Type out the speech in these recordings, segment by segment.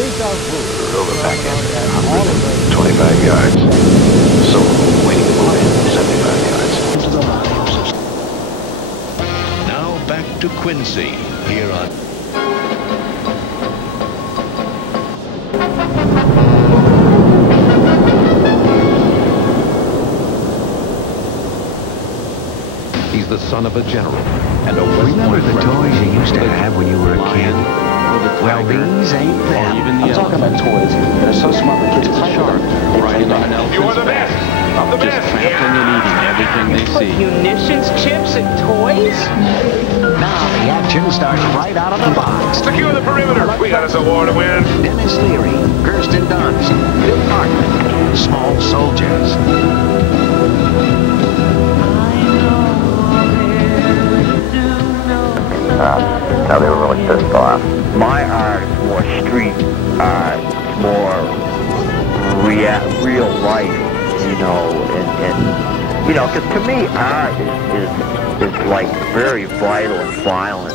Over back end, operating 25 yards. Solo waiting to move in 75 yards. Into the line system. Now back to Quincy here on He's the son of a general and a West Remember Point the veteran. toys you used to have when you were a kid? Well, these ain't them. I'm talking about toys. They're so smart the kids play with them. They play back. You are the best! I'm the best! Trampling and eating everything they see. Munitions, chips, and toys? Now the action starts right out of the box. Secure the perimeter! We got us a war to win! Dennis Leary, Kirsten Dunst, Bill Martin, Small Soldiers. Now they were really pissed off. My art is more street art, more real life, you know, and you know, because to me art is like very vital and violent.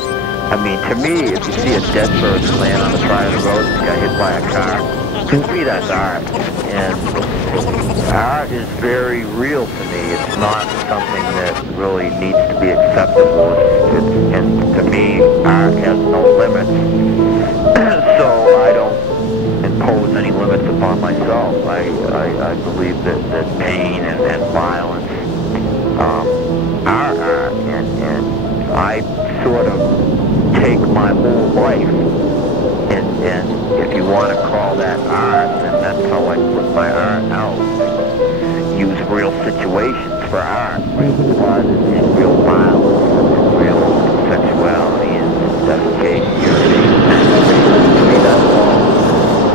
I mean, to me, if you see a dead person laying on the side of the road and got hit by a car, to me that's art. And art is very real to me. It's not something that really needs to be acceptable. And to me, art has no limits. So I don't impose any limits upon myself. I believe that pain and violence are art. And I sort of take my whole life, and if you want to call that art, then that's how I put my art out. Use real situations for art, real blood and real violence, real sexuality and dedication. To me, that's all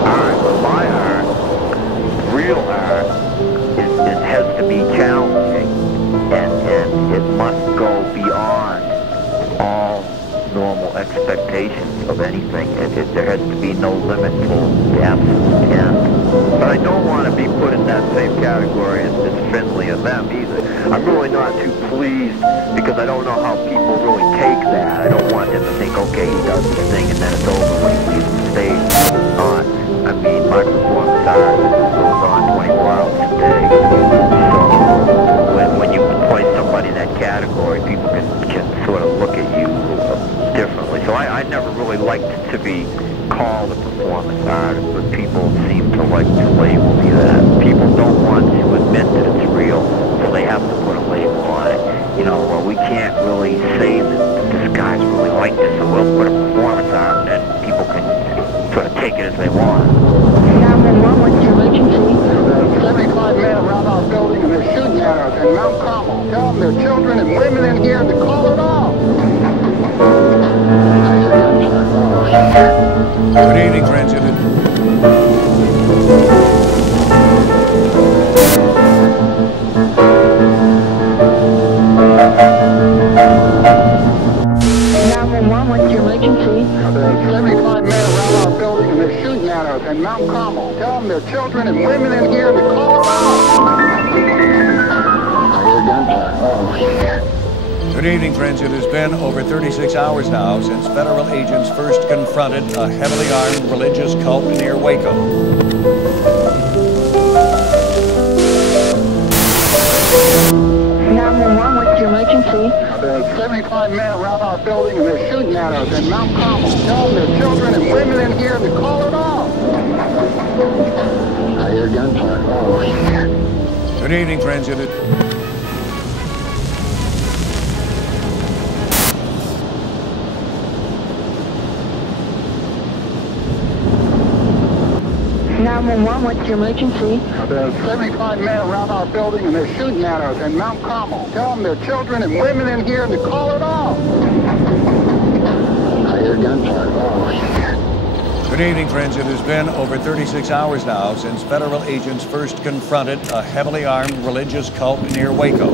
art. But my art, real art, it has to be challenging, and it must go beyond all normal expectations of anything. There has to be no limit to the absolute end. But I don't want to be put in that same category as Finley and them either. I'm really not too pleased because I don't know how people really take that. I don't want them to think, okay, he does this thing and then it's over when he leaves the stage. It's not. I mean, my performance art goes on 24 hours a day. So when you place somebody in that category, people can sort of look at you differently. So I never really liked to be called a performance artist, but people seem to like to label me that. People don't want to admit that it's real, so they have to put a label on it. You know, well, we can't really say that this guy's really like this, so we'll put a performance art, and then people can sort of take it as they want. 911, what's your emergency? 75 men around our building and they're shooting at us in Mount Carmel. Tell them there are children and women in here to call it off. Good evening, Transient. What's your emergency? There are 75 men around our building and they're shooting at us in Mount Carmel. Tell them there are children and women in here to call it off. I hear gunfire. Oh, shit. Good evening, Transient. It's been over 36 hours now since federal agents first confronted a heavily armed religious cult near Waco. 911, what's your emergency? There are 75 men around our building and they're shooting at us in Mount Carmel. Tell them there are children and women in here to call it off. I hear gunfire. Oh, shit. Good evening, Transient. 911, what's your emergency? There are 75 men around our building and they're shooting at us in Mount Carmel. Tell them there are children and women in here to call it off. I hear gunfire. Oh, shit. Good evening, friends. It has been over 36 hours now since federal agents first confronted a heavily armed religious cult near Waco.